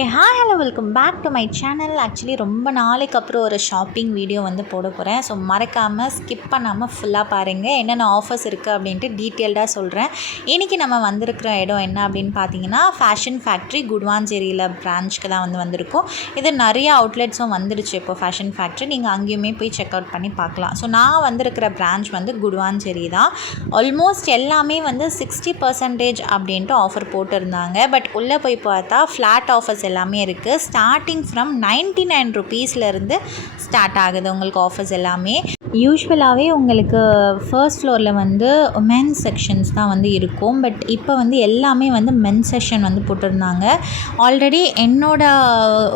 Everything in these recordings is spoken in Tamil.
Hi hello welcome back to my channel. Actually ரொம்ப நாளைக்கு அப்புறம் ஒரு ஷாப்பிங் வீடியோ வந்து போட போகிறேன். ஸோ மறக்காமல் ஸ்கிப் பண்ணாமல் ஃபுல்லாக பாருங்கள், என்னென்ன ஆஃபர்ஸ் இருக்குது அப்படின்ட்டு டீட்டெயில்டாக சொல்கிறேன். இன்றைக்கி நம்ம வந்திருக்கிற இடம் என்ன அப்படின்னு பார்த்தீங்கன்னா, ஃபேஷன் ஃபேக்ட்ரி குடுவாஞ்சேரியில் பிரான்ச்சுக்கு தான் வந்திருக்கோம். இது நிறைய அவுட்லெட்ஸும் வந்துடுச்சு இப்போ ஃபேஷன் ஃபேக்ட்ரி. நீங்கள் அங்கேயுமே போய் செக் அவுட் பண்ணி பார்க்கலாம். ஸோ நான் வந்திருக்கிற பிரான்ச் வந்து குடுவாஞ்சேரி தான். ஆல்மோஸ்ட் எல்லாமே வந்து 60% அப்படின்ட்டு ஆஃபர் போட்டிருந்தாங்க. பட் உள்ளே போய் பார்த்தா ஃப்ளாட் ஆஃபர்ஸ் எல்லாமே இருக்குது. ஸ்டார்டிங் ஃப்ரம் 99 ருபீஸ்லேருந்து ஸ்டார்ட் ஆகுது உங்களுக்கு ஆஃபர்ஸ் எல்லாமே. யூஸ்வலாகவே உங்களுக்கு ஃபர்ஸ்ட் ஃப்ளோரில் வந்து மென்ஸ் செக்ஷன்ஸ் தான் வந்து இருக்கும். பட் இப்போ வந்து எல்லாமே வந்து மென்ஸ் செக்ஷன் வந்து போட்டிருந்தாங்க. ஆல்ரெடி என்னோட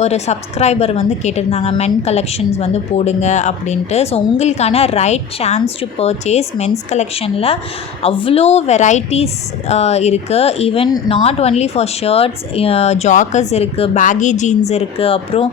ஒரு சப்ஸ்கிரைபர் வந்து கேட்டிருந்தாங்க மென் கலெக்ஷன்ஸ் வந்து போடுங்க அப்படின்ட்டு. ஸோ உங்களுக்கான right chance to purchase men's கலெக்ஷனில் அவ்வளோ வெரைட்டிஸ் இருக்குது. Even not only for shirts, joggers இருக்குது, பேகி ஜீன்ஸ் இருக்குது, அப்புறம்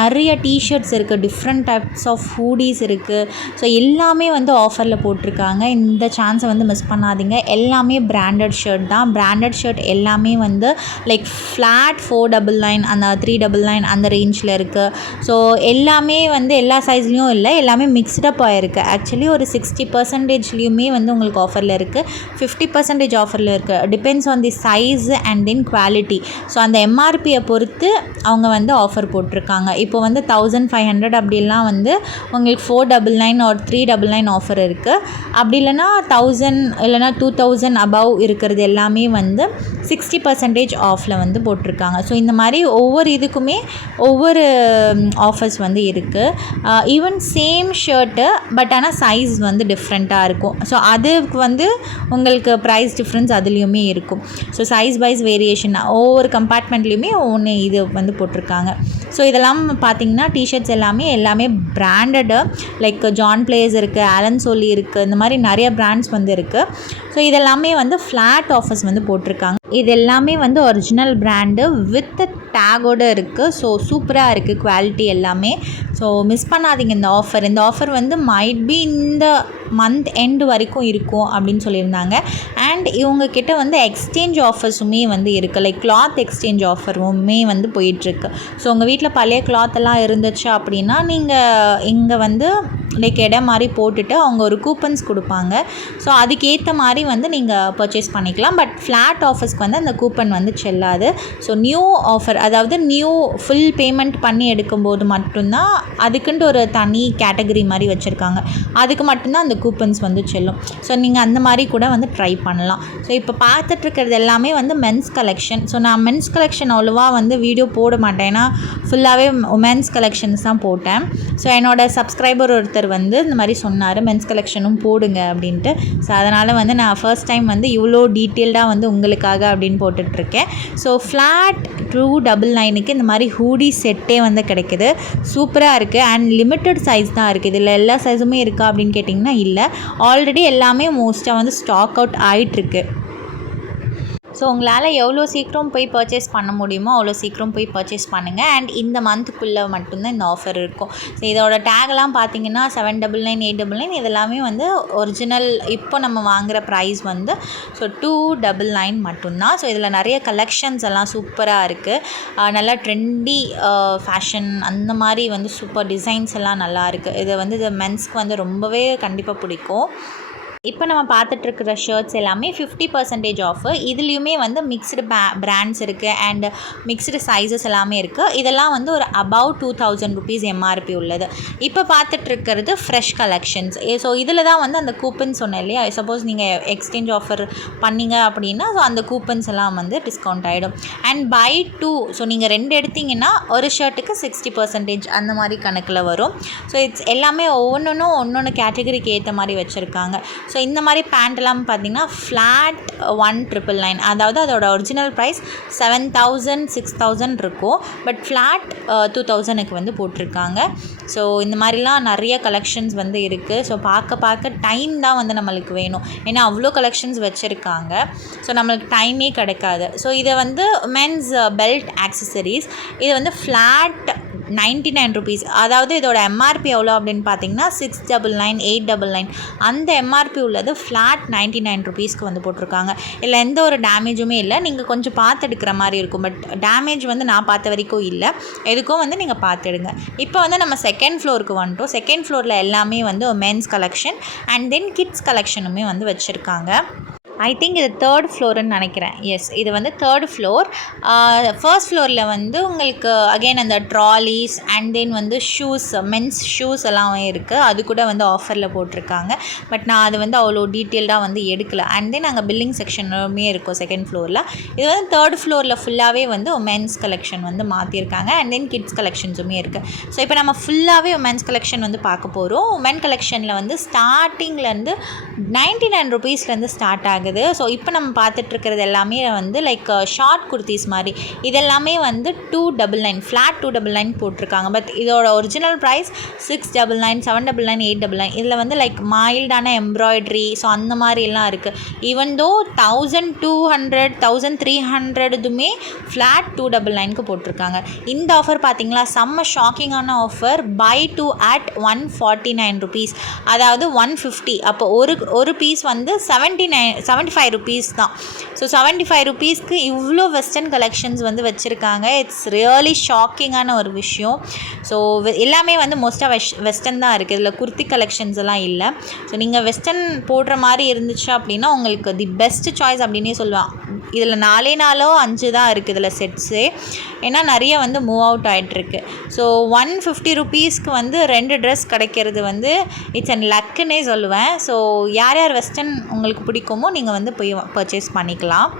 நிறைய டிஷர்ட்ஸ் இருக்குது, டிஃப்ரெண்ட் டைப்ஸ் ஆஃப் ஹூடிஸ் இருக்குது. ஸோ எல்லாமே வந்து ஆஃபரில் போட்டிருக்காங்க. இந்த சான்ஸை வந்து மிஸ் பண்ணாதீங்க. எல்லாமே பிராண்டட் ஷர்ட் தான். பிராண்டட் ஷர்ட் எல்லாமே வந்து லைக் ஃப்ளாட் 499 அந்த 399 அந்த ரேஞ்சில் இருக்குது. ஸோ எல்லாமே வந்து எல்லா சைஸ்லேயும் இல்லை, எல்லாமே மிக்ஸ்டப் ஆகிருக்கு. ஆக்சுவலி ஒரு 60%லேயுமே வந்து உங்களுக்கு ஆஃபரில் இருக்குது, 50% ஆஃபரில் இருக்குது. Depends on the size and then quality. So அந்த எம்ஆர்பியை பொறுத்து அவங்க வந்து ஆஃபர் போட்டிருக்காங்க. இப்போ வந்து 1500 அப்படிலாம் வந்து உங்களுக்கு 499 or 399 ஆஃபர் இருக்குது. அப்படி இல்லைனா 1000 இல்லைனா 2000 அபவ் இருக்கிறது எல்லாமே வந்து 60% ஆஃபில் வந்து போட்டிருக்காங்க. ஸோ இந்த மாதிரி ஒவ்வொரு இதுக்குமே ஒவ்வொரு ஆஃபர்ஸ் வந்து இருக்குது. ஈவன் சேம் ஷர்ட்டு பட் ஆனால் சைஸ் வந்து டிஃப்ரெண்ட்டாக இருக்கும். ஸோ அதுக்கு வந்து உங்களுக்கு ப்ரைஸ் டிஃப்ரென்ஸ் அதுலேயுமே இருக்கும். ஸோ சைஸ் வைஸ் வேரியேஷன் ஒவ்வொரு கம்பார்ட்மெண்ட்லேயுமே ஒன்று இது வந்து போட்டிருக்காங்க. ஸோ இதெல்லாம் பார்த்திங்கன்னா டிஷர்ட்ஸ் எல்லாமே பிராண்டடு லைக் ஜான் பிளேஸ் இருக்குது, ஆலன் சோலி இருக்குது, இந்த மாதிரி நிறைய பிராண்ட்ஸ் வந்து இருக்குது. ஸோ இதெல்லாமே வந்து ஃப்ளாட் ஆஃபர்ஸ் வந்து போட்டிருக்காங்க. இது எல்லாமே வந்து ஒரிஜினல் பிராண்டு வித் டேகோடு இருக்குது. ஸோ சூப்பராக இருக்குது குவாலிட்டி எல்லாமே. ஸோ மிஸ் பண்ணாதீங்க இந்த ஆஃபர். இந்த ஆஃபர் வந்து மைட் பி இந்த மந்த் எண்டு வரைக்கும் இருக்கும் அப்படின்னு சொல்லியிருந்தாங்க. அண்ட் இவங்கக்கிட்ட வந்து எக்ஸ்சேஞ்ச் ஆஃபர்ஸுமே வந்து இருக்குது, லைக் கிளாத் எக்ஸ்சேஞ்ச் ஆஃபருமே வந்து போயிட்டுருக்கு. ஸோ உங்கள் வீட்டில் பழைய கிளாத் எல்லாம் இருந்துச்சு அப்படின்னா நீங்கள் இங்கே வந்து லைக் இடம் மாதிரி போட்டுட்டு அவங்க ஒரு கூப்பன்ஸ் கொடுப்பாங்க. ஸோ அதுக்கேற்ற மாதிரி வந்து நீங்கள் பர்ச்சேஸ் பண்ணிக்கலாம். பட் ஃப்ளாட் ஆஃபர்ஸ்க்கு வந்து அந்த கூப்பன் வந்து செல்லாது. ஸோ நியூ ஆஃபர், அதாவது நியூ ஃபுல் பேமெண்ட் பண்ணி எடுக்கும்போது மட்டும்தான் அதுக்குன்ட்டு ஒரு தனி கேட்டகரி மாதிரி வச்சுருக்காங்க. அதுக்கு மட்டும்தான் அந்த கூப்பன்ஸ் வந்து செல்லும். ஸோ நீங்கள் அந்த மாதிரி கூட வந்து ட்ரை பண்ணலாம். ஸோ இப்போ பார்த்துட்ருக்கிறது எல்லாமே வந்து மென்ஸ் கலெக்ஷன். ஸோ நான் மென்ஸ் கலெக்ஷன் அவ்வளோவா வந்து வீடியோ போட மாட்டேன், ஏன்னா ஃபுல்லாகவே உமென்ஸ் கலெக்ஷன்ஸ் தான் போட்டேன். ஸோ என்னோடய சப்ஸ்கிரைபர் ஒருத்தர் வந்து இந்த மாதிரி சொன்னார் மென்ஸ் கலெக்ஷனும் போடுங்க அப்படின்ட்டு. ஸோ அதனால் வந்து நான் ஃபர்ஸ்ட் டைம் வந்து இவ்வளோ டீட்டெயில்டாக வந்து உங்களுக்காக அப்படின்னு போட்டுட்ருக்கேன். ஸோ ஃப்ளாட் 299க்கு இந்த மாதிரி ஹூடி செட்டே வந்து கிடைக்குது. சூப்பராக இருக்குது. அண்ட் லிமிட்டட் சைஸ் தான் இருக்குது. இதில் எல்லா சைஸுமே இருக்கா அப்படின்னு கேட்டிங்கன்னா இல்லை. ஆல்ரெடி எல்லாமே மோஸ்ட்டாக வந்து ஸ்டாக் அவுட் ஆகிட்டுருக்கு. ஸோ உங்களால் எவ்வளோ சீக்கிரம் போய் பர்ச்சேஸ் பண்ண முடியுமோ அவ்வளோ சீக்கிரம் போய் பர்ச்சேஸ் பண்ணுங்கள். அண்ட் இந்த மந்த்துக்குள்ளே மட்டும்தான் இந்த ஆஃபர் இருக்கும். ஸோ இதோட டேக்லாம் பார்த்தீங்கன்னா 799, 899 இதெல்லாமே வந்து ஒரிஜினல். இப்போ நம்ம வாங்குகிற ப்ரைஸ் வந்து ஸோ 299 மட்டும்தான். ஸோ இதில் நிறைய கலெக்ஷன்ஸ் எல்லாம் சூப்பராக இருக்குது. நல்லா ட்ரெண்டி ஃபேஷன் அந்த மாதிரி வந்து சூப்பர் டிசைன்ஸ் எல்லாம் நல்லா இருக்குது. இது வந்து இது மென்ஸ்க்கு வந்து ரொம்பவே கண்டிப்பாக பிடிக்கும். இப்போ நம்ம பார்த்துட்ருக்கிற ஷர்ட்ஸ் எல்லாமே 50% ஆஃபு. இதுலேயுமே வந்து மிக்ஸ்டு பிராண்ட்ஸ் இருக்குது அண்ட் மிக்ஸ்டு சைஸஸ் எல்லாமே இருக்குது. இதெல்லாம் வந்து ஒரு அபவ் 2000 ருபீஸ் எம்ஆர்பி உள்ளது. இப்போ பார்த்துட்ருக்கிறது ஃப்ரெஷ் கலெக்ஷன்ஸ். ஸோ இதில் தான் வந்து அந்த கூப்பன் சொன்னேன் இல்லையா, சப்போஸ் நீங்கள் எக்ஸ்சேஞ்ச் ஆஃபர் பண்ணிங்க அப்படின்னா ஸோ அந்த கூப்பன்ஸ் எல்லாம் வந்து டிஸ்கவுண்ட் ஆகிடும். அண்ட் பை 2, ஸோ நீங்கள் 2 எடுத்திங்கன்னா ஒரு ஷர்ட்டுக்கு 60% அந்த மாதிரி கணக்கில் வரும். ஸோ இட்ஸ் எல்லாமே ஒவ்வொன்று கேட்டகரிக்கு ஏற்ற மாதிரி வச்சுருக்காங்க. ஸோ இந்த மாதிரி பேண்ட்லாம் பார்த்திங்கன்னா ஃப்ளாட் 1999, அதாவது அதோட ஒரிஜினல் ப்ரைஸ் 7000 6000 இருக்கும். பட் ஃப்ளாட் 2000க்கு வந்து போட்டிருக்காங்க. ஸோ இந்த மாதிரிலாம் நிறைய கலெக்ஷன்ஸ் வந்து இருக்குது. ஸோ பார்க்க டைம் தான் வந்து நம்மளுக்கு வேணும், ஏன்னா அவ்வளோ கலெக்ஷன்ஸ் வச்சுருக்காங்க. ஸோ நம்மளுக்கு டைமே கிடைக்காது. ஸோ இதை வந்து மென்ஸ் பெல்ட் ஆக்சசரிஸ், இது வந்து ஃப்ளாட் 99 ருபீஸ். அதாவது இதோட எம்ஆர்பி எவ்வளோ அப்படின்னு பார்த்தீங்கன்னா 699, 899 அந்த எம்ஆர்பி உள்ளது ஃப்ளாட் 99 ருபீஸ்க்கு வந்து போட்டிருக்காங்க. இல்லை எந்த ஒரு டேமேஜுமே இல்லை. நீங்கள் கொஞ்சம் பார்த்து எடுக்கிற மாதிரி இருக்கும். பட் டேமேஜ் வந்து நான் பார்த்த வரைக்கும் இல்லை. எதுக்கும் வந்து நீங்கள் பார்த்து எடுங்க. இப்போ வந்து நம்ம செகண்ட் ஃப்ளோருக்கு வந்துட்டோம். செகண்ட் ஃப்ளோரில் எல்லாமே வந்து men's collection and then kids கலெக்ஷனுமே வந்து வச்சுருக்காங்க. ஐ திங்க் இது தேர்ட் ஃப்ளோருன்னு நினைக்கிறேன். எஸ், இது வந்து தேர்ட் ஃப்ளோர். ஃபர்ஸ்ட் ஃப்ளோரில் வந்து உங்களுக்கு அகெயின் அந்த ட்ராலிஸ் அண்ட் தென் வந்து ஷூஸ், மென்ஸ் ஷூஸ் எல்லாம் இருக்குது. அது கூட வந்து ஆஃபரில் போட்டிருக்காங்க. பட் நான் அது வந்து அவ்வளோ டீட்டெயில்டாக வந்து எடுக்கலை. அண்ட் தென் அங்கே பில்லிங் செக்ஷனுமே இருக்கும் செகண்ட் ஃப்ளோரில். இது வந்து தேர்ட் ஃப்ளோரில் ஃபுல்லாகவே வந்து மென்ஸ் கலெக்ஷன் வந்து மாற்றிருக்காங்க. அண்ட் தென் கிட்ஸ் கலெக்ஷன்ஸுமே இருக்குது. ஸோ இப்போ நம்ம ஃபுல்லாகவே மென்ஸ் கலெக்ஷன் வந்து பார்க்க போகிறோம். மென் கலெக்ஷனில் வந்து ஸ்டார்டிங்லேருந்து 99 ருபீஸ்லேருந்து ஸ்டார்ட் ஆகுது. ஸோ இப்போ நம்ம பார்த்துட்ருக்கிறது எல்லாமே வந்து லைக் ஷார்ட் குர்த்திஸ் மாதிரி. இதெல்லாமே வந்து 299 ஃப்ளாட் 299 போட்டிருக்காங்க. பட் இதோட ஒரிஜினல் ப்ரைஸ் 699, 799, 899. இதில் வந்து லைக் மைல்டான எம்ப்ராய்ட்ரி ஸோ அந்த மாதிரிலாம் இருக்குது. ஈவன் தோ 1200, 1300 ஃப்ளாட் 299க்கு போட்டிருக்காங்க. இந்த ஆஃபர் பார்த்தீங்களா, செம்ம ஷாக்கிங்கான ஆஃபர். பை 2 at 149 ருபீஸ், அதாவது 150. அப்போ ஒரு பீஸ் வந்து 75 ருபீஸ் தான். ஸோ 75 ருபீஸ்க்கு இவ்வளோ வெஸ்டர்ன் கலெக்ஷன்ஸ் வந்து வச்சுருக்காங்க. இட்ஸ் ரியலி ஷாக்கிங்கான ஒரு விஷயம். ஸோ எல்லாமே வந்து மோஸ்ட்டாக வெஸ்டர்ன் தான் இருக்குது. இதில் குர்த்தி கலெக்ஷன்ஸ் எல்லாம் இல்லை. ஸோ நீங்கள் வெஸ்டர்ன் போடுற மாதிரி இருந்துச்சு அப்படின்னா உங்களுக்கு தி பெஸ்ட் சாய்ஸ் அப்படின்னே சொல்லுவான். இதில் 4 தான் இருக்குது இதில் செட்ஸே. ஏன்னா நிறைய வந்து மூவ் அவுட் ஆகிட்டுருக்கு. ஸோ 150 ருபீஸ்க்கு வந்து 2 ட்ரெஸ் கிடைக்கிறது வந்து இட்ஸ் அண்ட் லக்குன்னே சொல்லுவேன். ஸோ யார் யார் வெஸ்டர்ன் உங்களுக்கு பிடிக்குமோ நீங்கள் வந்து போய் பர்ச்சேஸ் பண்ணிக்கலாம்.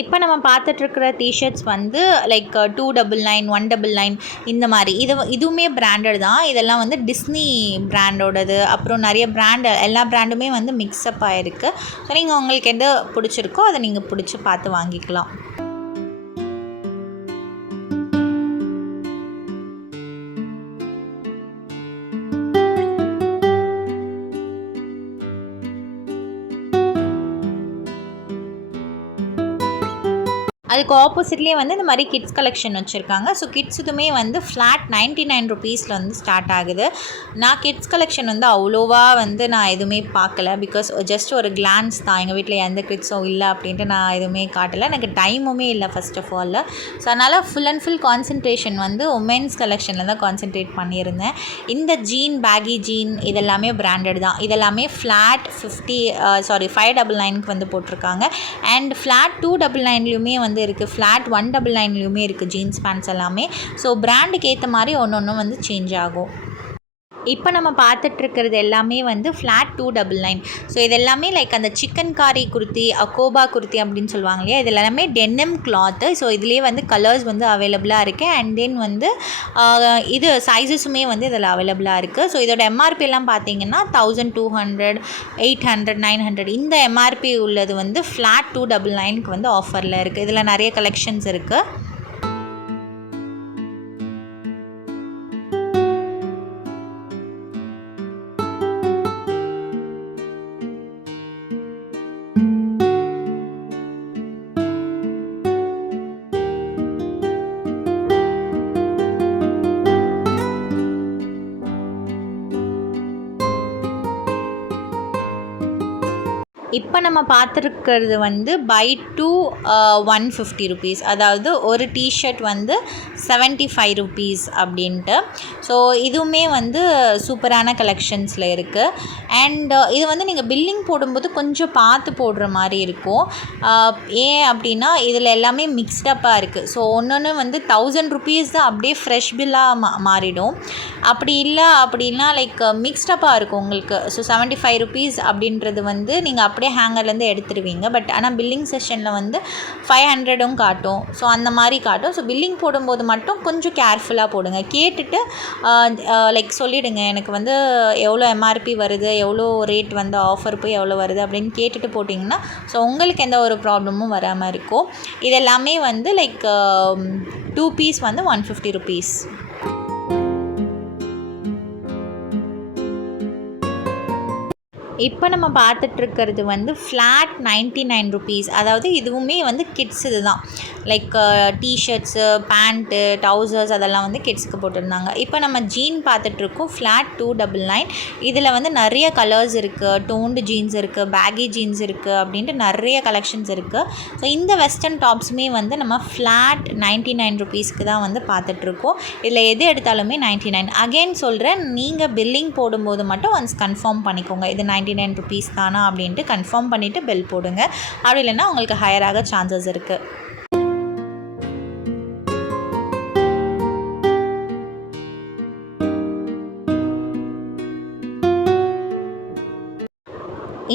இப்போ நம்ம பார்த்துட்ருக்கிற டிஷர்ட்ஸ் வந்து லைக் 299, 199 இந்த மாதிரி. இதுவுமே பிராண்டட் தான். இதெல்லாம் வந்து டிஸ்னி பிராண்டோடது. அப்புறம் நிறைய பிராண்ட், எல்லா பிராண்டுமே வந்து மிக்ஸ்அப் ஆகிருக்கு. ஸோ நீங்கள் உங்களுக்கு எந்த பிடிச்சிருக்கோ அதை நீங்கள் பிடிச்சி பார்த்து வாங்கிக்கலாம். அதுக்கு ஆப்போசிட்லேயே வந்து இந்த மாதிரி கிட்ஸ் கலெக்ஷன் வச்சுருக்காங்க. ஸோ கிட்ஸுக்குமே வந்து ஃப்ளாட் 99 ருபீஸில் வந்து ஸ்டார்ட் ஆகுது. நான் கிட்ஸ் கலெக்ஷன் வந்து அவ்வளோவா வந்து நான் எதுவுமே பார்க்கல. பிகாஸ் ஜஸ்ட் ஒரு கிளான்ஸ் தான். எங்கள் வீட்டில் எந்த கிட்ஸும் இல்லை அப்படின்ட்டு நான் எதுவுமே காட்டலை. எனக்கு டைமுமே இல்லை ஃபர்ஸ்ட் ஆஃப் ஆல். ஸோ அதனால் ஃபுல் அண்ட் ஃபுல் கான்சன்ட்ரேஷன் வந்து உமென்ஸ் கலெக்ஷனில் தான் கான்சன்ட்ரேட் பண்ணியிருந்தேன். இந்த ஜீன், பேகி ஜீன் இதெல்லாமே பிராண்டட் தான். இதெல்லாமே ஃப்ளாட் 599க்கு வந்து போட்டிருக்காங்க. அண்ட் ஃப்ளாட் 299லையுமே வந்து இருக்குது. ஃப்ளாட் 199லையுமே இருக்குது ஜீன்ஸ் பேண்ட்ஸ் எல்லாமே. ஸோ பிராண்டுக்கு ஏற்ற மாதிரி ஒன்று வந்து சேஞ்ச் ஆகும். இப்போ நம்ம பார்த்துட்ருக்கிறது எல்லாமே வந்து ஃப்ளாட் 299. ஸோ இது எல்லாமே லைக் அந்த சிக்கன் காரி குர்த்தி, அக்கோபா குர்த்தி அப்படின்னு சொல்லுவாங்க இல்லையா, இது எல்லாமே டெனிம் கிளாத்து. ஸோ இதுலேயே வந்து கலர்ஸ் வந்து அவைலபிளாக இருக்குது. அண்ட் தென் வந்து இது சைஸஸுமே வந்து இதில் அவைலபிளாக இருக்குது. ஸோ இதோட எம்ஆர்பி எல்லாம் பார்த்தீங்கன்னா 1200, 800, 900 இந்த எம்ஆர்பி உள்ளது வந்து ஃப்ளாட் 299க்கு வந்து ஆஃபரில் இருக்குது. இதில் நிறைய கலெக்ஷன்ஸ் இருக்குது. இப்போ நம்ம பார்த்துருக்கிறது வந்து பை 2 150 ருபீஸ், அதாவது ஒரு டிஷர்ட் வந்து 75 ருபீஸ் அப்படின்ட்டு. ஸோ இதுவுமே வந்து சூப்பரான கலெக்ஷன்ஸில் இருக்குது. அண்ட் இது வந்து நீங்கள் பில்லிங் போடும்போது கொஞ்சம் பார்த்து போடுற மாதிரி இருக்கும். ஏன் அப்படின்னா இதில் எல்லாமே மிக்ஸ்டப்பாக இருக்குது. ஸோ ஒன்று வந்து 1000 ருபீஸ் தான் அப்படியே ஃப்ரெஷ் பில்லாக மாறிடும். அப்படி இல்லை அப்படின்னா லைக் மிக்ஸ்டப்பாக இருக்கும் உங்களுக்கு. ஸோ 75 ருபீஸ் அப்படின்றது வந்து நீங்கள் அப்படியே ஹேங்கர்லேருந்து எடுத்துடுவீங்க. பட் ஆனால் பில்லிங் செஷனில் வந்து 500ம் காட்டும். ஸோ அந்த மாதிரி காட்டும். ஸோ பில்லிங் போடும்போது மட்டும் கொஞ்சம் கேர்ஃபுல்லாக போடுங்க. கேட்டுட்டு லைக் சொல்லிவிடுங்க, எனக்கு வந்து எவ்வளோ எம்ஆர்பி வருது, எவ்வளோ ரேட் வந்து ஆஃபர் போய் எவ்வளோ வருது அப்படின்னு கேட்டுட்டு போட்டிங்கன்னா ஸோ உங்களுக்கு எந்த ஒரு ப்ராப்ளமும் வராமல் இருக்கும். இதெல்லாமே வந்து லைக் 2 பீஸ் வந்து 150 ருபீஸ். இப்போ நம்ம பார்த்துட்ருக்கிறது வந்து ஃப்ளாட் 99 ருபீஸ். அதாவது இதுவுமே வந்து கிட்ஸ் இது தான். லைக் டீஷர்ட்ஸு, பேண்ட்டு, டவுசர்ஸ் அதெல்லாம் வந்து கிட்ஸுக்கு போட்டிருந்தாங்க. இப்போ நம்ம ஜீன் பார்த்துட்ருக்கோம். ஃப்ளாட் 299. இதில் வந்து நிறைய கலர்ஸ் இருக்குது. டோன்டு ஜீன்ஸ் இருக்குது, பேகி ஜீன்ஸ் இருக்குது அப்படின்ட்டு நிறைய கலெக்ஷன்ஸ் இருக்குது. ஸோ இந்த வெஸ்டர்ன் டாப்ஸுமே வந்து நம்ம ஃப்ளாட் 99 ருபீஸ்க்கு தான் வந்து பார்த்துட்ருக்கோம். இதில் எது எடுத்தாலுமே 99. அகெயின் சொல்கிறேன், நீங்கள் பில்லிங் போடும்போது மட்டும் ஒன்ஸ் கன்ஃபார்ம் பண்ணிக்கோங்க. இது 99 ருபீஸ் தானா அப்படின்ட்டு கன்ஃபார்ம் பண்ணிவிட்டு பில் போடுங்க. அப்படி இல்லைன்னா உங்களுக்கு ஹையர் ஆக சான்சஸ் இருக்குது.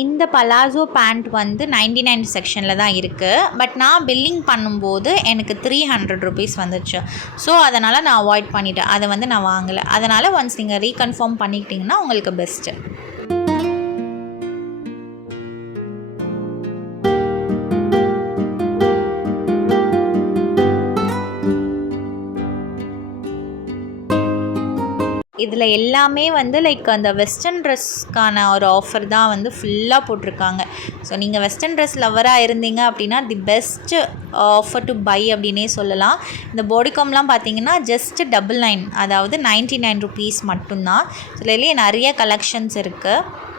இந்த பலாசோ பேண்ட் வந்து 99 செக்ஷனில் தான் இருக்குது. பட் நான் பில்லிங் பண்ணும்போது எனக்கு 300 ருபீஸ் வந்துச்சு. ஸோ அதனால் நான் அவாய்ட் பண்ணிவிட்டேன். அதை வந்து நான் வாங்கலை. அதனால் ஒன்ஸ் நீங்கள் ரீகன்ஃபார்ம் பண்ணிக்கிட்டிங்கன்னா உங்களுக்கு பெஸ்ட்டு. இதில் எல்லாமே வந்து லைக் அந்த வெஸ்டர்ன் ட்ரெஸ்க்கான ஒரு ஆஃபர் தான் வந்து ஃபுல்லாக போட்டிருக்காங்க. ஸோ நீங்கள் வெஸ்டர்ன் ட்ரெஸ் லவராக இருந்தீங்க அப்படின்னா the best offer to buy அப்படின்னே சொல்லலாம். இந்த பாடிகாம்லாம் பார்த்தீங்கன்னா ஜஸ்ட் 99, அதாவது 99 ருபீஸ் மட்டும்தான். இதுலேயே நிறைய கலெக்ஷன்ஸ் இருக்குது.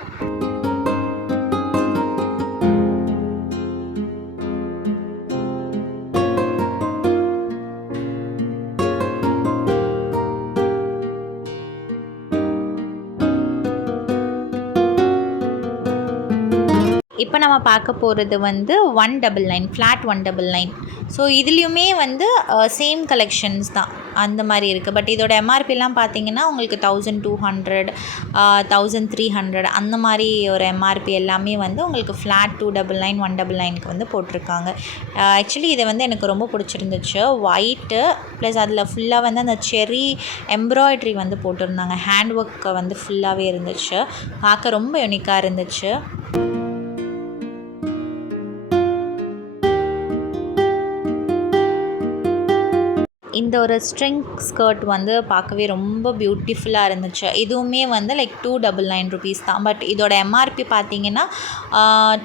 இப்போ நம்ம பார்க்க போகிறது வந்து 199, ஃப்ளாட் 199. ஸோ இதுலேயுமே வந்து சேம் கலெக்ஷன்ஸ் தான் அந்த மாதிரி இருக்குது. பட் இதோட எம்ஆர்பிலாம் பார்த்தீங்கன்னா உங்களுக்கு 1200, 1300 அந்த மாதிரி ஒரு எம்ஆர்பி எல்லாமே வந்து உங்களுக்கு ஃப்ளாட் 299, 199க்கு வந்து போட்டிருக்காங்க. ஆக்சுவலி இதை வந்து எனக்கு ரொம்ப பிடிச்சிருந்துச்சு. ஒயிட்டு ப்ளஸ் அதில் ஃபுல்லாக வந்து அந்த செரி எம்ப்ராய்ட்ரி வந்து போட்டிருந்தாங்க. ஹேண்ட் ஒர்க் வந்து ஃபுல்லாகவே இருந்துச்சு. பார்க்க ரொம்ப யூனிக்காக இருந்துச்சு. இந்த ஒரு ஸ்ட்ரிங் ஸ்கர்ட் வந்து பார்க்கவே ரொம்ப பியூட்டிஃபுல்லாக இருந்துச்சு. இதுவுமே வந்து லைக் 299 ருபீஸ் தான். பட் இதோட எம்ஆர்பி பார்த்தீங்கன்னா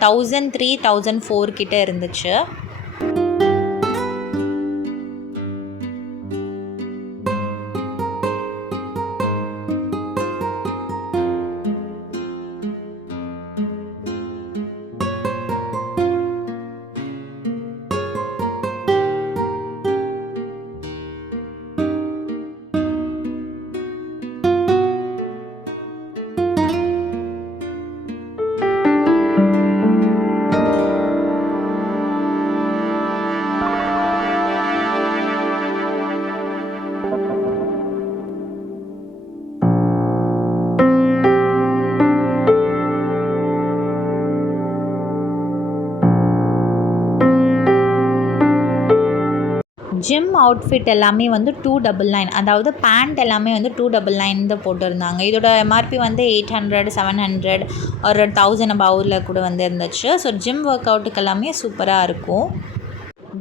1003, 1004 கிட்டே இருந்துச்சு. ஜிம் அவுட்ஃபிட் எல்லாமே வந்து 299, அதாவது பேண்ட் எல்லாமே வந்து 299 தான் போட்டிருந்தாங்க. இதோட எம்ஆர்பி வந்து 800, 700 ஒரு 1000 அபவ்வில் கூட வந்து இருந்துச்சு. ஸோ ஜிம் ஒர்க் அவுட்டுக்கு எல்லாமே சூப்பராக இருக்கும்.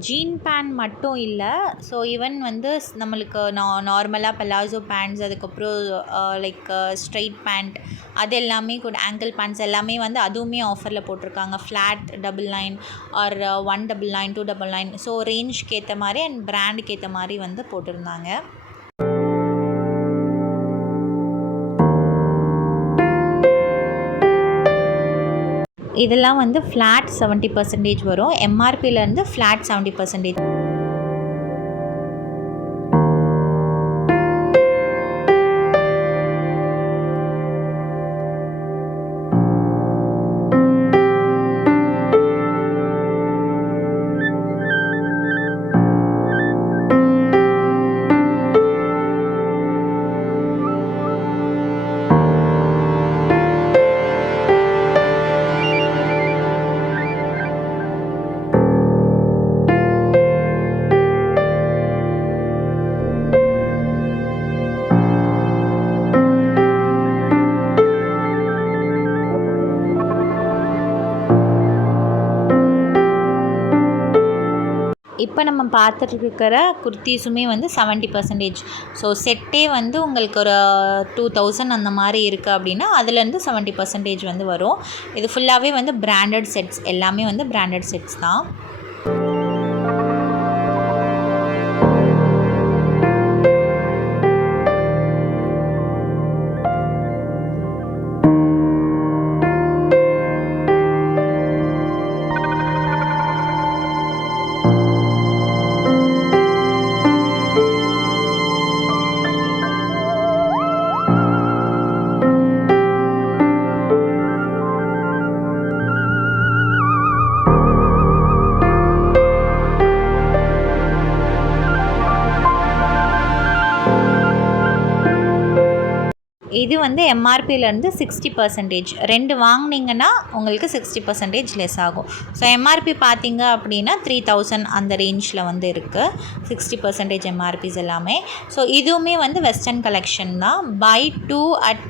ஜீன் பேண்ட் மட்டும் இல்லை, ஸோ ஈவன் வந்து நம்மளுக்கு நார்மலாக பலாசோ பேண்ட்ஸ், அதுக்கப்புறம் லைக் ஸ்ட்ரெயிட் பேண்ட், அது எல்லாமே கூட ஆங்கிள் பேண்ட்ஸ் எல்லாமே வந்து அதுவுமே ஆஃபரில் போட்டிருக்காங்க. Flat 99 R 199, 299. ஸோ ரேஞ்சுக்கு ஏற்ற மாதிரி அண்ட் பிராண்டுக்கு ஏற்ற மாதிரி வந்து போட்டிருந்தாங்க. இதெல்லாம் வந்து ஃப்ளாட் 70% வரும். எம்ஆர்பியிலேருந்து ஃப்ளாட் 70%. இப்போ நம்ம பார்த்துட்டு இருக்கிற குர்த்திஸுமே வந்து 70%. ஸோ செட்டே வந்து உங்களுக்கு ஒரு 2000 அந்த மாதிரி இருக்குது அப்படின்னா அதுலேருந்து 70% வந்து வரும். இது ஃபுல்லாகவே வந்து பிராண்டட் செட்ஸ், எல்லாமே வந்து பிராண்டட் செட்ஸ் தான். இது வந்து எம்ஆர்பியிலேருந்து 60%. 2 வாங்கினீங்கன்னா உங்களுக்கு 60% லெஸ் ஆகும். ஸோ எம்ஆர்பி பார்த்தீங்க அப்படின்னா 3000 அந்த ரேஞ்சில் வந்து இருக்குது. 60% எம்ஆர்பிஸ் எல்லாமே. ஸோ இதுவுமே வந்து வெஸ்டர்ன் கலெக்ஷன் தான். பை 2 at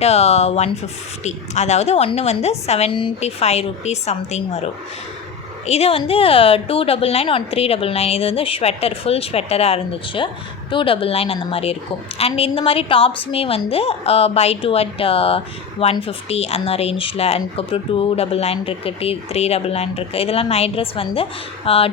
150, அதாவது ஒன்று வந்து 75 rupees சம்திங் வரும். இது வந்து 299 or 399. இது வந்து ஸ்வெட்டர், ஃபுல் ஸ்வெட்டராக இருந்துச்சு. 299 அந்த மாதிரி இருக்கும். அண்ட் இந்த மாதிரி டாப்ஸுமே வந்து பை 2 at 150 அந்த ரேஞ்சில். அதுக்கப்புறம் 299 இருக்குது, 399 இருக்குது. இதெல்லாம் நைட் ட்ரெஸ் வந்து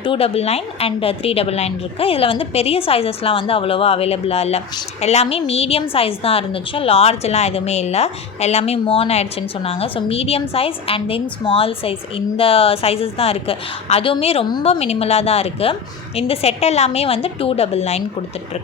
299 அண்ட் 399 இருக்குது. இதில் வந்து பெரிய சைஸஸ்லாம் வந்து அவ்வளோவா அவைலபிளாக இல்லை. எல்லாமே மீடியம் சைஸ் தான் இருந்துச்சு. லார்ஜெலாம் எதுவுமே இல்லை, எல்லாமே மோன் ஆயிடுச்சுன்னு சொன்னாங்க. So medium size and then small size, இந்த சைஸஸ் தான் இருக்குது. அதுவுமே ரொம்ப மினிமலாக தான் இருக்குது. இந்த செட் எல்லாமே வந்து 299 கொடுத்துட்ருக்காங்க.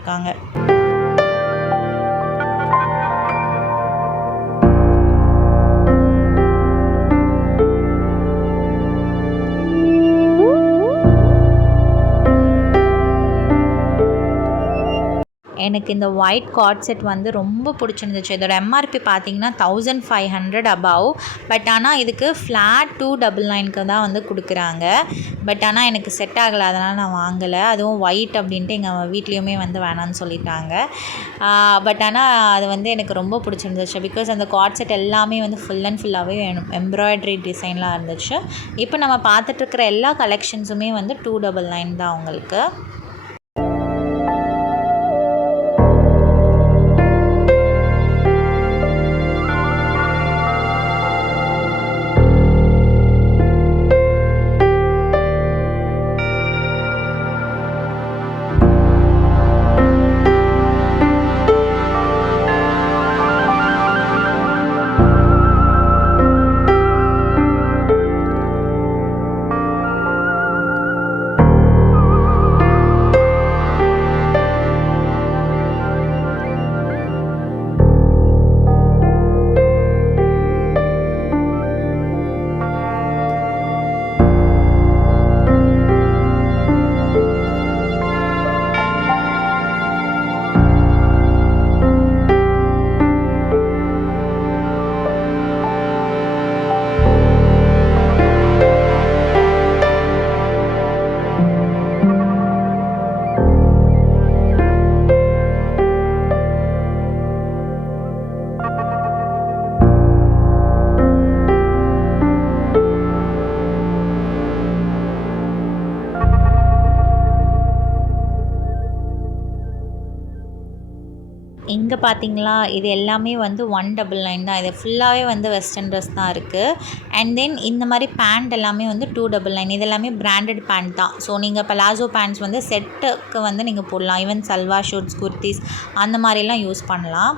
எனக்கு இந்த ஒயிட் கார்ட் செட் வந்து ரொம்ப பிடிச்சிருந்துச்சு. இதோட எம்ஆர்பி பார்த்தீங்கன்னா 1500 above. பட் ஆனால் இதுக்கு ஃப்ளாட் 299 தான் வந்து கொடுக்குறாங்க. பட் ஆனால் எனக்கு செட் ஆகலை, அதனால் நான் வாங்கலை. அதுவும் ஒயிட் அப்படின்ட்டு எங்கள் வீட்லேயுமே வந்து வேணான்னு சொல்லிட்டாங்க. பட் ஆனால் அது வந்து எனக்கு ரொம்ப பிடிச்சிருந்துச்சு. பிகாஸ் அந்த கார்ட் செட் எல்லாமே வந்து ஃபுல் அண்ட் ஃபுல்லாகவே எம்ப்ராய்டரி டிசைன்லாம் இருந்துச்சு. இப்போ நம்ம பார்த்துட்ருக்கிற எல்லா கலெக்ஷன்ஸுமே வந்து 299 தான் உங்களுக்கு. இங்கே பார்த்தீங்களா, இது எல்லாமே வந்து 199 தான். இது ஃபுல்லாகவே வந்து வெஸ்டர்ன் ட்ரெஸ் தான் இருக்குது. அண்ட் தென் இந்த மாதிரி பேண்ட் எல்லாமே வந்து 299. இது எல்லாமே பிராண்டட் பேண்ட் தான். ஸோ நீங்கள் பலாசோ பேண்ட்ஸ் வந்து செட்டுக்கு வந்து நீங்கள் போடலாம். ஈவன் சல்வார் ஷூட்ஸ், குர்த்திஸ் அந்த மாதிரிலாம் யூஸ் பண்ணலாம்.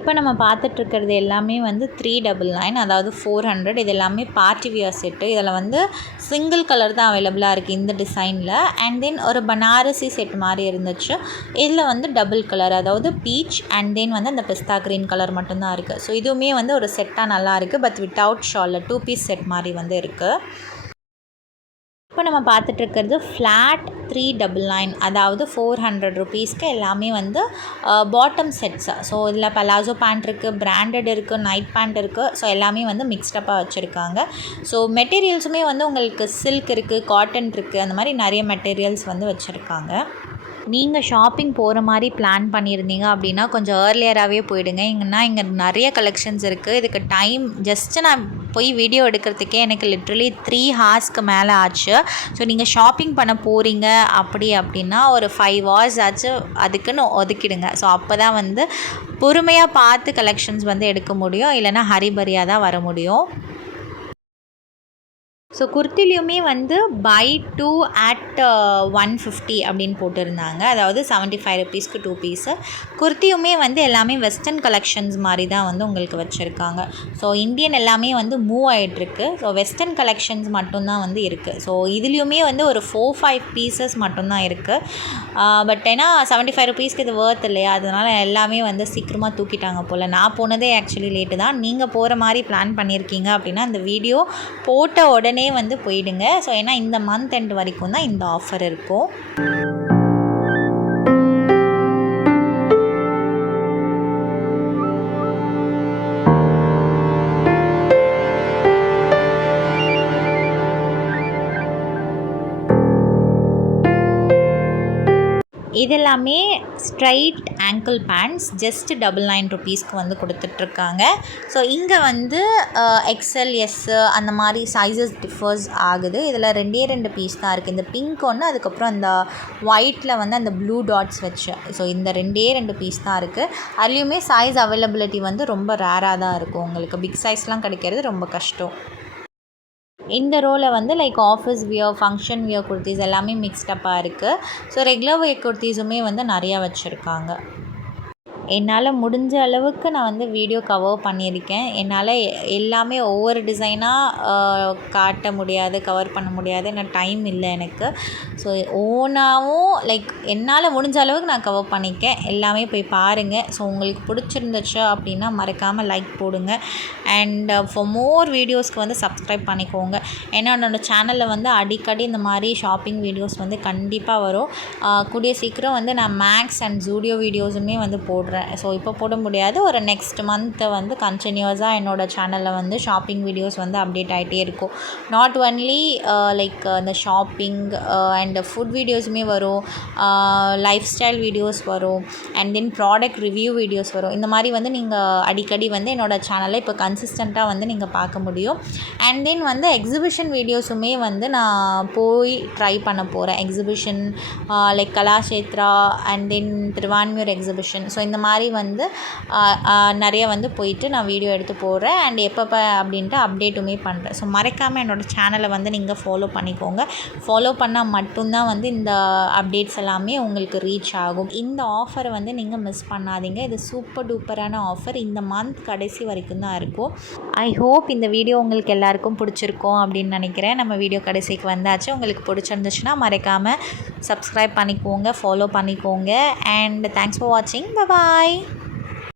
இப்போ நம்ம பார்த்துட்ருக்கிறது எல்லாமே வந்து 399, அதாவது 400. இது எல்லாமே பார்ட்டி வியர் செட்டு. இதில் வந்து சிங்கிள் கலர் தான் அவைலபிளாக இருக்குது இந்த டிசைனில். அண்ட் தென் ஒரு பனாரசி செட் மாதிரி இருந்துச்சு. இதில் வந்து டபுள் கலர், அதாவது பீச் அண்ட் தென் வந்து அந்த பிஸ்தா க்ரீன் கலர் மட்டும்தான் இருக்குது. ஸோ இதுவுமே வந்து ஒரு செட்டாக நல்லா இருக்குது. பட் வித்தவுட் ஷாலில் 2 பீஸ் செட் மாதிரி வந்து இருக்குது. இப்போ நம்ம பார்த்துட்ருக்கிறது ஃப்ளாட் 399, அதாவது 400 ருபீஸ்க்கு எல்லாமே வந்து பாட்டம் செட்ஸு. ஸோ இதில் பலாசோ பேண்ட் இருக்குது, பிராண்டட் இருக்குது, நைட் பேண்ட் இருக்குது. ஸோ எல்லாமே வந்து மிக்ஸ்டப்பாக வச்சுருக்காங்க. ஸோ மெட்டீரியல்ஸுமே வந்து உங்களுக்கு சில்க் இருக்குது, காட்டன் இருக்குது, அந்த மாதிரி நிறைய மெட்டீரியல்ஸ் வந்து வச்சுருக்காங்க. நீங்கள் ஷாப்பிங் போகிற மாதிரி பிளான் பண்ணியிருந்தீங்க அப்படின்னா கொஞ்சம் ஏர்லியராகவே போயிடுங்க. இங்கே நிறைய கலெக்ஷன்ஸ் இருக்குது. இதுக்கு டைம் ஜஸ்ட்டு நான் போய் வீடியோ எடுக்கிறதுக்கே எனக்கு லிட்ரலி 3 ஹார்ஸ்க்கு மேலே ஆச்சு. ஸோ நீங்கள் ஷாப்பிங் பண்ண போகிறீங்க அப்படின்னா ஒரு 5 ஹார்ஸ் ஆச்சு அதுக்குன்னு ஒதுக்கிடுங்க. ஸோ அப்போ தான் வந்து பொறுமையாக பார்த்து கலெக்ஷன்ஸ் வந்து எடுக்க முடியும். இல்லைனா ஹரிபரியாக தான் வர முடியும். ஸோ குர்த்திலையுமே வந்து பை 2 at 150 அப்படின்னு போட்டிருந்தாங்க. அதாவது 75 ருபீஸ்க்கு 2 பீஸு. குர்த்தியுமே வந்து எல்லாமே வெஸ்டர்ன் கலெக்ஷன்ஸ் மாதிரி தான் வந்து உங்களுக்கு வச்சுருக்காங்க. ஸோ இந்தியன் எல்லாமே வந்து மூவ் ஆகிட்டுருக்கு. ஸோ வெஸ்டர்ன் கலெக்ஷன்ஸ் மட்டும்தான் வந்து இருக்குது. ஸோ இதுலேயுமே வந்து ஒரு 4-5 பீசஸ் மட்டும்தான் இருக்குது. பட் ஏன்னா 75 ருபீஸ்க்கு இது வர்த் இல்லையா, அதனால் எல்லாமே வந்து சீக்கிரமாக தூக்கிட்டாங்க போல். நான் போனதே ஆக்சுவலி லேட்டு தான். நீங்கள் போகிற மாதிரி பிளான் பண்ணியிருக்கீங்க அப்படின்னா இந்த வீடியோ போட்ட உடனே வந்து போயிடுங்க. ஸோ ஏன்னா இந்த மந்த் எண்ட் வரைக்கும் தான் இந்த ஆஃபர் இருக்கும். இதெல்லாமே ஸ்ட்ரைட் ஆங்கிள் பேண்ட்ஸ் ஜஸ்ட் 99 ருபீஸ்க்கு வந்து கொடுத்துட்ருக்காங்க. ஸோ இங்கே வந்து எக்ஸ்எல், எஸ்ஸு அந்த மாதிரி சைஸஸ் டிஃபர்ஸ் ஆகுது. இதில் 2 பீஸ் தான் இருக்குது. இந்த பிங்க் ஒன்று, அதுக்கப்புறம் அந்த ஒயிட்டில் வந்து அந்த ப்ளூ டாட்ஸ் வச்சு. ஸோ இந்த 2 பீஸ் தான் இருக்குது. அதுலேயுமே சைஸ் அவைலபிலிட்டி வந்து ரொம்ப ரேராக தான் இருக்கும். உங்களுக்கு பிக் சைஸ்லாம் கிடைக்கிறது ரொம்ப கஷ்டம். இந்த ரோவில் வந்து like office wear, function wear kurtis எல்லாமே மிக்ஸ்டப்பாக இருக்குது. ஸோ ரெகுலர் வியர் குர்த்திஸுமே வந்து நிறையா வச்சுருக்காங்க. என்னால் முடிஞ்ச அளவுக்கு நான் வந்து வீடியோ கவர் பண்ணியிருக்கேன். என்னால் எல்லாமே ஒவ்வொரு டிசைனாக காட்ட முடியாது, கவர் பண்ண முடியாது. ஏன்னா டைம் இல்லை எனக்கு. ஸோ ஓனாகவும் லைக் என்னால் முடிஞ்ச அளவுக்கு நான் கவர் பண்ணியிருக்கேன். எல்லாமே போய் பாருங்கள். ஸோ உங்களுக்கு பிடிச்சிருந்துச்சு அப்படின்னா மறக்காமல் லைக் போடுங்க. அண்ட் ஃபார் மோர் வீடியோஸ்க்கு வந்து சப்ஸ்கிரைப் பண்ணிக்கோங்க. ஏன்னா என்னோடய சேனலில் வந்து அடிக்கடி இந்த மாதிரி ஷாப்பிங் வீடியோஸ் வந்து கண்டிப்பாக வரும். கூடிய சீக்கிரம் வந்து நான் மேக்ஸ் அண்ட் ஜூடியோ வீடியோஸுமே வந்து போடுறேன். ஸோ இப்போ போட முடியாது. ஒரு நெக்ஸ்ட் மந்த்து வந்து கண்டினியூஸாக என்னோடய சேனலில் வந்து ஷாப்பிங் வீடியோஸ் வந்து அப்டேட் ஆகிட்டே இருக்கும். நாட் ஒன்லி லைக் இந்த ஷாப்பிங் அண்ட் ஃபுட் வீடியோஸுமே வரும், லைஃப் ஸ்டைல் வீடியோஸ் வரும், and then product review videos வரும். இந்த மாதிரி வந்து நீங்கள் அடிக்கடி வந்து என்னோடய சேனலில் இப்போ கன்சிஸ்டண்ட்டாக வந்து நீங்கள் பார்க்க முடியும். அண்ட் தென் வந்து எக்ஸிபிஷன் வீடியோஸுமே வந்து நான் போய் ட்ரை பண்ண போகிறேன். Exhibition like Kalakshetra and then Thiruvanmiyur exhibition. So இந்த மாதிரி வந்து நிறைய வந்து போயிட்டு நான் வீடியோ எடுத்து போடுறேன். அண்ட் எப்பப்போ அப்படின்ட்டு அப்டேட்டுமே பண்ணுறேன். ஸோ மறக்காமல் என்னோடய சேனலை வந்து நீங்கள் ஃபாலோ பண்ணிக்கோங்க. ஃபாலோ பண்ணால் மட்டும்தான் வந்து இந்த அப்டேட்ஸ் எல்லாமே உங்களுக்கு ரீச் ஆகும். இந்த ஆஃபரை வந்து நீங்கள் மிஸ் பண்ணாதீங்க. இது சூப்பர் டூப்பரான ஆஃபர். இந்த மந்த் கடைசி வரைக்கும் தான் இருக்கும். ஐ ஹோப் இந்த வீடியோ உங்களுக்கு எல்லாருக்கும் பிடிச்சிருக்கும் அப்படின்னு நினைக்கிறேன். நம்ம வீடியோ கடைசிக்கு வந்தாச்சு. உங்களுக்கு பிடிச்சிருந்துச்சுன்னா மறக்காமல் சப்ஸ்கிரைப் பண்ணிக்கோங்க, ஃபாலோ பண்ணிக்கோங்க. அண்ட் தேங்க்ஸ் ஃபார் வாட்சிங். Bye.